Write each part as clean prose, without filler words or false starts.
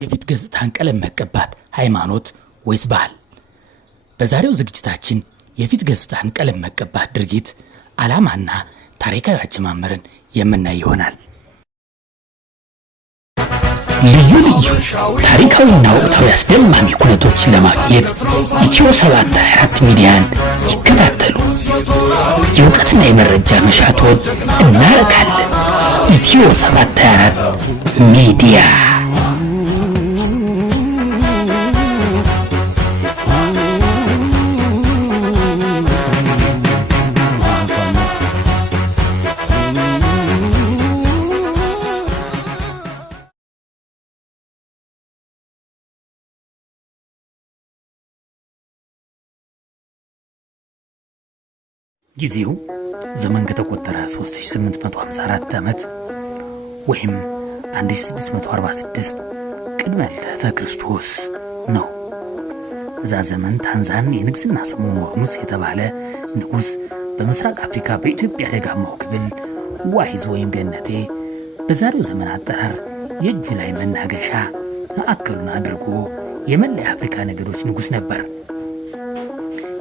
የፊት ገጽታን ቀለም መቀባት ሃይማኖት ወይስ ባህል? በዛሬው ዝግጅታችን የፊት ገጽታን ቀለም መቀባት ድርጊት ዓላማና ታሪካዊ አጀማመርን የምናይ ይሆናል። ልዩ ልዩ ታሪካዊና ወቅታዊ አስደማሚ ኩነቶችን ለማግኘት ኢትዮ 724 ሚዲያን ይከታተሉ። የእውቀትና የመረጃ መሻቶን እናረካለን። ኢትዮ 724 ሚዲያ። ጊዜው ዘመን ከተቆጠረ 3854 ዓመት ወይም 1646 ቅድመ ልደተ ክርስቶስ ነው። በዛ ዘመን ታንዛን የንግስና ስሙ ሞርሙስ የተባለ ንጉስ በምስራቅ አፍሪካ በኢትዮጵያ ደጋማው ክፍል ዋይዝ ወይም ገነቴ በዛሬው ዘመን አጠራር የእጁ ላይ መናገሻ ማዕከሉን አድርጎ የመላ የአፍሪካ ነገዶች ንጉስ ነበር።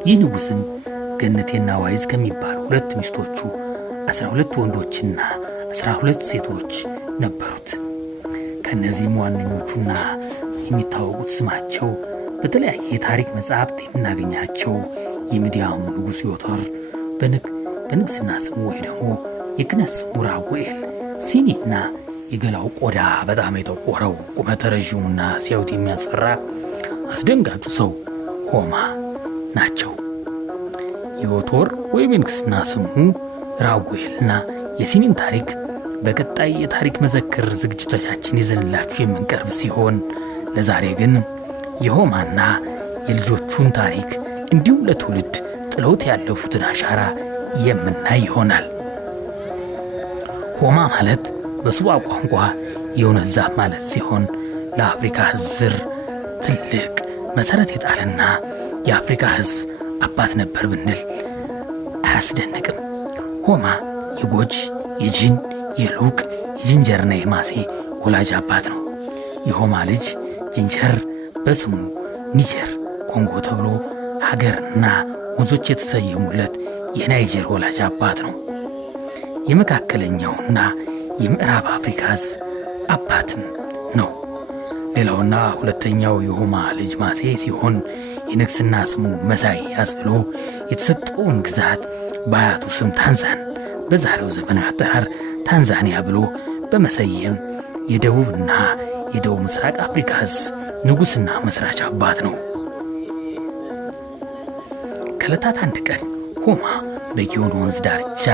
ይህ ንጉስም ገነቴና ዋይዝ ከሚባሉ ሁለት ሚስቶቹ 12 ወንዶችና 12 ሴቶች ነበሩት። ከነዚህም ዋነኞቹና የሚታወቁት ስማቸው በተለያየ የታሪክ መጽሐፍት የምናገኛቸው የሚዲያሙ ንጉሥ ዮቶር በንግስና ስሙ ወይ ደግሞ የክህነት ስሙ ራጉኤል፣ ሲኒና የገላው ቆዳ በጣም የጠቆረው ቁመተ ረዥሙና ሲያዩት የሚያስፈራ አስደንጋጩ ሰው ሆማ ናቸው። የዮቶር ወይም የንግስና ስሙ ራጉኤልና የሲኒን ታሪክ በቀጣይ የታሪክ መዘክር ዝግጅቶቻችን ይዘንላችሁ የምንቀርብ ሲሆን ለዛሬ ግን የሆማና የልጆቹን ታሪክ እንዲሁም ለትውልድ ጥሎት ያለፉትን አሻራ የምናይ ይሆናል። ሆማ ማለት በሱባ ቋንቋ የእውነት ዛፍ ማለት ሲሆን ለአፍሪካ ሕዝብ ዝር ትልቅ መሰረት የጣለና የአፍሪካ ሕዝብ አባት ነበር ብንል አያስደንቅም። ሆማ የጎጅ፣ የጂን፣ የሉቅ፣ የጅንጀርና የማሴ ወላጅ አባት ነው። የሆማ ልጅ ጅንጀር በስሙ ኒጀር ኮንጎ ተብሎ ሀገርና ወንዞች የተሰየሙለት የናይጀር ወላጅ አባት ነው። የመካከለኛውና የምዕራብ አፍሪካ ሕዝብ አባትም ነው። ሌላውና ሁለተኛው የሆማ ልጅ ማሴ ሲሆን የንግስና ስሙ መሳይ ያስብሎ የተሰጠውን ግዛት በአያቱ ስም ታንዛን በዛሬው ዘመናዊ አጠራር ታንዛኒያ ብሎ በመሰየም የደቡብና የደቡብ ምስራቅ አፍሪካ ሕዝብ ንጉሥና መስራች አባት ነው። ከዕለታት አንድ ቀን ሆማ በጊዮን ወንዝ ዳርቻ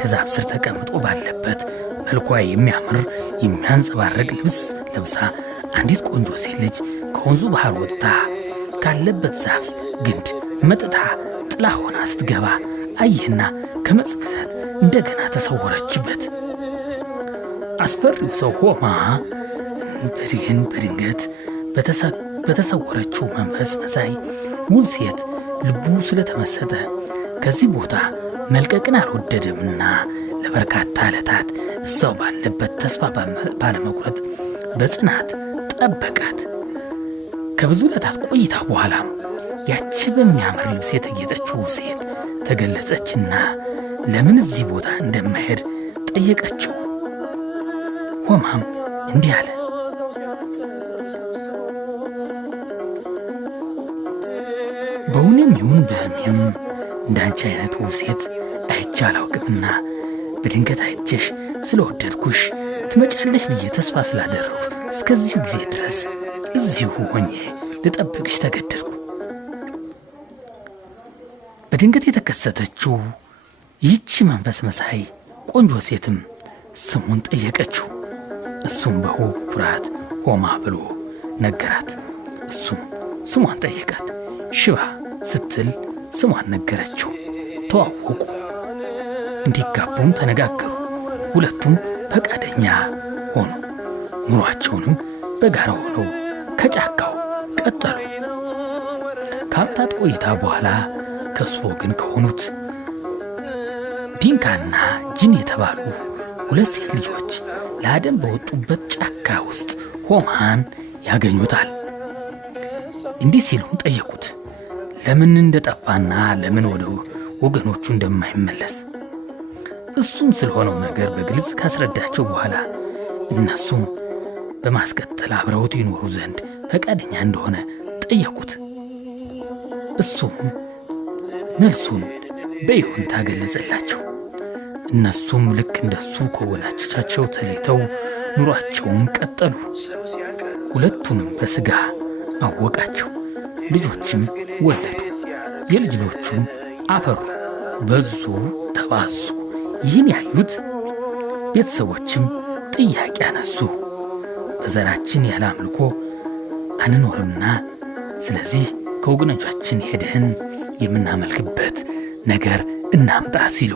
ከዛፍ ስር ተቀምጦ ባለበት መልኳ የሚያምር የሚያንጸባርቅ ልብስ ለብሳ አንዲት ቆንጆ ሴት ልጅ ከወንዙ ባህር ወጥታ ካለበት ዛፍ ግንድ መጥታ ጥላ ሆና ስትገባ አየና ከመጽፈት እንደገና ተሰወረችበት። አስፈሪው ሰው ሆማ በድንገት በተሰወረችው መንፈስ መሳይ ውብ ሴት ልቡ ስለተመሰጠ ከዚህ ቦታ መልቀቅን አልወደደምና ለበርካታ ዕለታት እዛው ባለበት ተስፋ ባለመቁረጥ በጽናት ጠበቃት። ከብዙ ዕለታት ቆይታ በኋላ ያቺ በሚያምር ልብስ የተጌጠችው ሴት ተገለጸችና ለምን እዚህ ቦታ እንደማይሄድ ጠየቀችው። ሆማም እንዲህ አለ፣ በእውኔም ይሁን በሕልሜም እንዳንቺ አይነት ውብ ሴት አይቼ አላውቅምና በድንገት አይቼሽ ስለወደድኩሽ ትመጫለሽ ብዬ ተስፋ ስላደረሁ እስከዚሁ ጊዜ ድረስ እዚሁ ሆኜ ልጠብቅሽ ተገደድኩ። በድንገት የተከሰተችው ይህቺ መንፈስ መሳይ ቆንጆ ሴትም ስሙን ጠየቀችው። እሱም በውብ ኩራት ሆማ ብሎ ነገራት። እሱም ስሟን ጠየቃት። ሽባ ስትል ስሟን ነገረችው። ተዋወቁ፣ እንዲጋቡም ተነጋገሩ። ሁለቱም ፈቃደኛ ሆኑ። ኑሯቸውንም በጋራ ሆነው ከጫካው ቀጠሉ። ከዓመታት ቆይታ በኋላ ከሱ ወገን ከሆኑት ዲንካና ጂን የተባሉ ሁለት ሴት ልጆች ለአደን በወጡበት ጫካ ውስጥ ሆማን ያገኙታል። እንዲህ ሲሉም ጠየቁት ለምን እንደጠፋና ለምን ወደ ወገኖቹ እንደማይመለስ። እሱም ስለሆነው ነገር በግልጽ ካስረዳቸው በኋላ እነሱም በማስቀጠል አብረውት ይኖሩ ዘንድ ፈቃደኛ እንደሆነ ጠየቁት። እሱም መልሱን በይሁንታ ገለጸላቸው። እነሱም ልክ እንደሱ ከወላጆቻቸው ተለይተው ኑሯቸውን ቀጠሉ። ሁለቱንም በሥጋ አወቃቸው። ልጆችም ወለዱ። የልጅ ልጆቹም አፈሩ፣ በዙ፣ ተባዙ። ይህን ያዩት ቤተሰቦችም ጥያቄ አነሱ። በዘራችን ያለ አምልኮ አንኖርምና ስለዚህ ከወገኖቻችን ሄደን የምናመልክበት ነገር እናምጣ ሲሉ።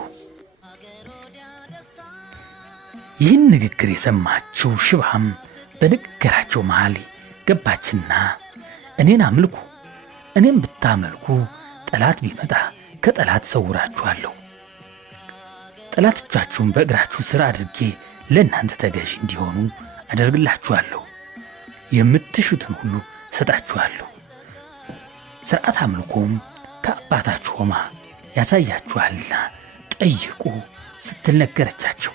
ይህን ንግግር የሰማችው ሽባም በንግግራቸው መሃል ገባችና እኔን አምልኩ፣ እኔም ብታመልኩ ጠላት ቢመጣ ከጠላት ሰውራችኋለሁ፣ ጠላቶቻችሁን በእግራችሁ ስር አድርጌ ለእናንተ ተገዥ እንዲሆኑ አደርግላችኋለሁ፣ የምትሹትን ሁሉ ሰጣችኋለሁ። ሥርዓት አምልኮም ከአባታችሁ ሆማ ያሳያችኋልና ጠይቁ ስትል ነገረቻቸው።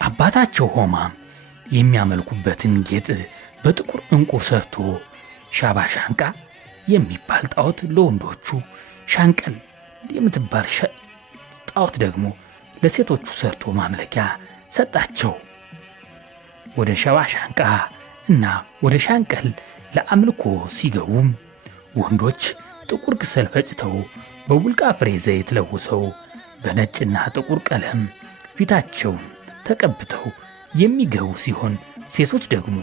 አባታቸው ሆማም የሚያመልኩበትን ጌጥ በጥቁር ዕንቁ ሰርቶ ሻባሻንቃ የሚባል ጣዖት ለወንዶቹ፣ ሻንቀል የምትባል ጣዖት ደግሞ ለሴቶቹ ሰርቶ ማምለኪያ ሰጣቸው። ወደ ሻባሻንቃ እና ወደ ሻንቀል ለአምልኮ ሲገቡም ወንዶች ጥቁር ክሰል ፈጭተው በቡልቃ ፍሬ ዘይት ለውሰው በነጭና ጥቁር ቀለም ፊታቸውን ተቀብተው የሚገቡ ሲሆን ሴቶች ደግሞ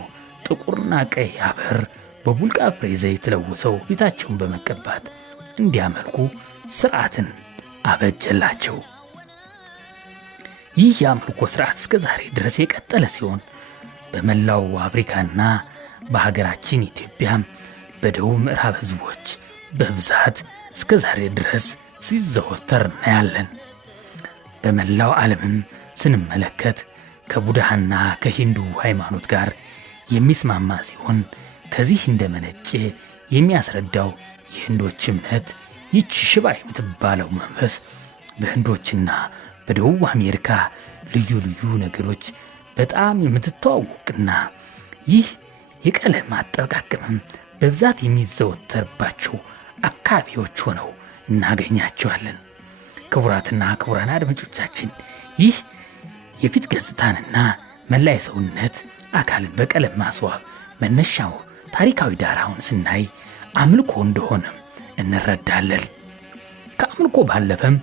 ጥቁርና ቀይ አፈር በቡልቃ ፍሬ ዘይት ለውሰው ፊታቸውን በመቀባት እንዲያመልኩ ሥርዓትን አበጀላቸው። ይህ የአምልኮ ሥርዓት እስከ ዛሬ ድረስ የቀጠለ ሲሆን በመላው አፍሪካና በሀገራችን ኢትዮጵያም በደቡብ ምዕራብ ሕዝቦች በብዛት እስከ ዛሬ ድረስ ሲዘወተር እናያለን። በመላው ዓለምም ስንመለከት ከቡድሃና ከሂንዱ ሃይማኖት ጋር የሚስማማ ሲሆን ከዚህ እንደመነጨ የሚያስረዳው የህንዶች እምነት ይህች ሽባ የምትባለው መንፈስ በህንዶችና በደቡብ አሜሪካ ልዩ ልዩ ነገሮች በጣም የምትተዋወቅና ይህ የቀለም አጠቃቀምም በብዛት የሚዘወተርባቸው አካባቢዎች ሆነው እናገኛቸዋለን። ክቡራትና ክቡራን አድማጮቻችን ይህ የፊት ገጽታንና መላ የሰውነት አካልን በቀለም ማስዋብ መነሻው ታሪካዊ ዳራውን ስናይ አምልኮ እንደሆነ እንረዳለን። ከአምልኮ ባለፈም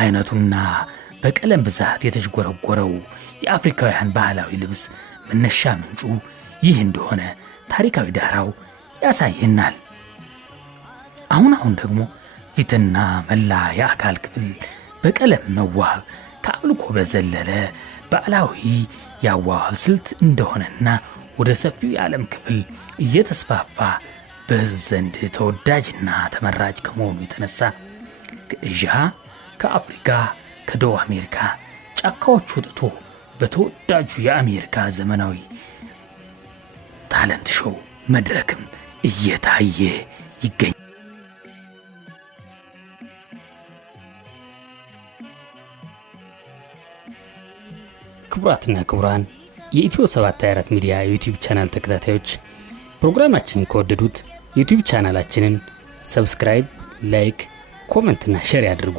አይነቱና በቀለም ብዛት የተዥጎረጎረው የአፍሪካውያን ባህላዊ ልብስ መነሻ ምንጩ ይህ እንደሆነ ታሪካዊ ዳራው ያሳየናል። አሁን ደግሞ ፊትና መላ የአካል ክፍል በቀለም መዋብ ከአምልኮ በዘለለ ባህላዊ ያዋዋብ ስልት እንደሆነና ወደ ሰፊው የዓለም ክፍል እየተስፋፋ በሕዝብ ዘንድ ተወዳጅና ተመራጭ ከመሆኑ የተነሳ ከኤዥያ፣ ከአፍሪካ፣ ከደቡብ አሜሪካ ጫካዎች ወጥቶ በተወዳጁ የአሜሪካ ዘመናዊ ታለንት ሾው መድረክም እየታየ ይገኛል። ክቡራትና ክቡራን የኢትዮ 724 ሚዲያ የዩቲዩብ ቻናል ተከታታዮች ፕሮግራማችንን ከወደዱት ዩቲዩብ ቻናላችንን ሰብስክራይብ፣ ላይክ፣ ኮሜንትና ሼር ያድርጉ።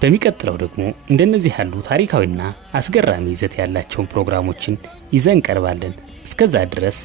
በሚቀጥለው ደግሞ እንደነዚህ ያሉ ታሪካዊና አስገራሚ ይዘት ያላቸውን ፕሮግራሞችን ይዘን ቀርባለን። እስከዛ ድረስ